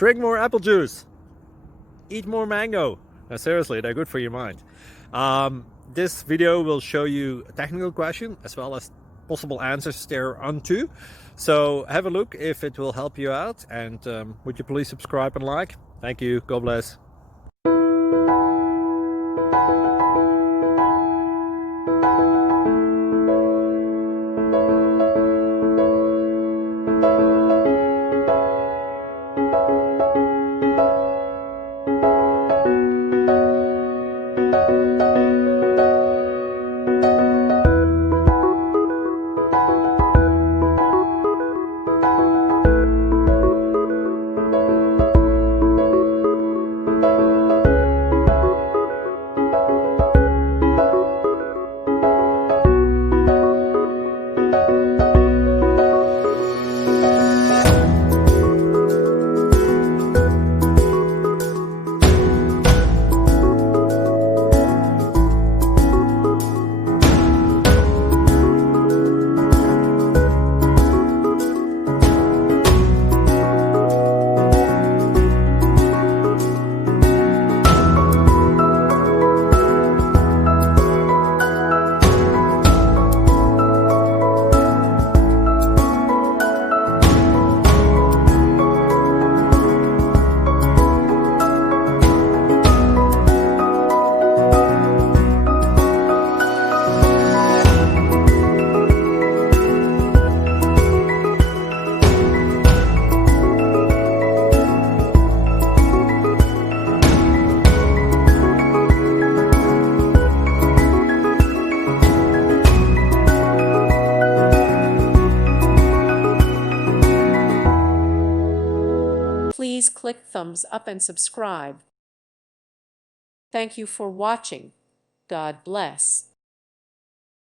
Drink more apple juice. Eat more mango. Now, seriously, they're good for your mind. This video will show you a technical question as well as possible answers thereunto. So have a look if it will help you out, and would you please subscribe and like? Thank you. God bless. Please click thumbs up and subscribe. Thank you for watching. God bless.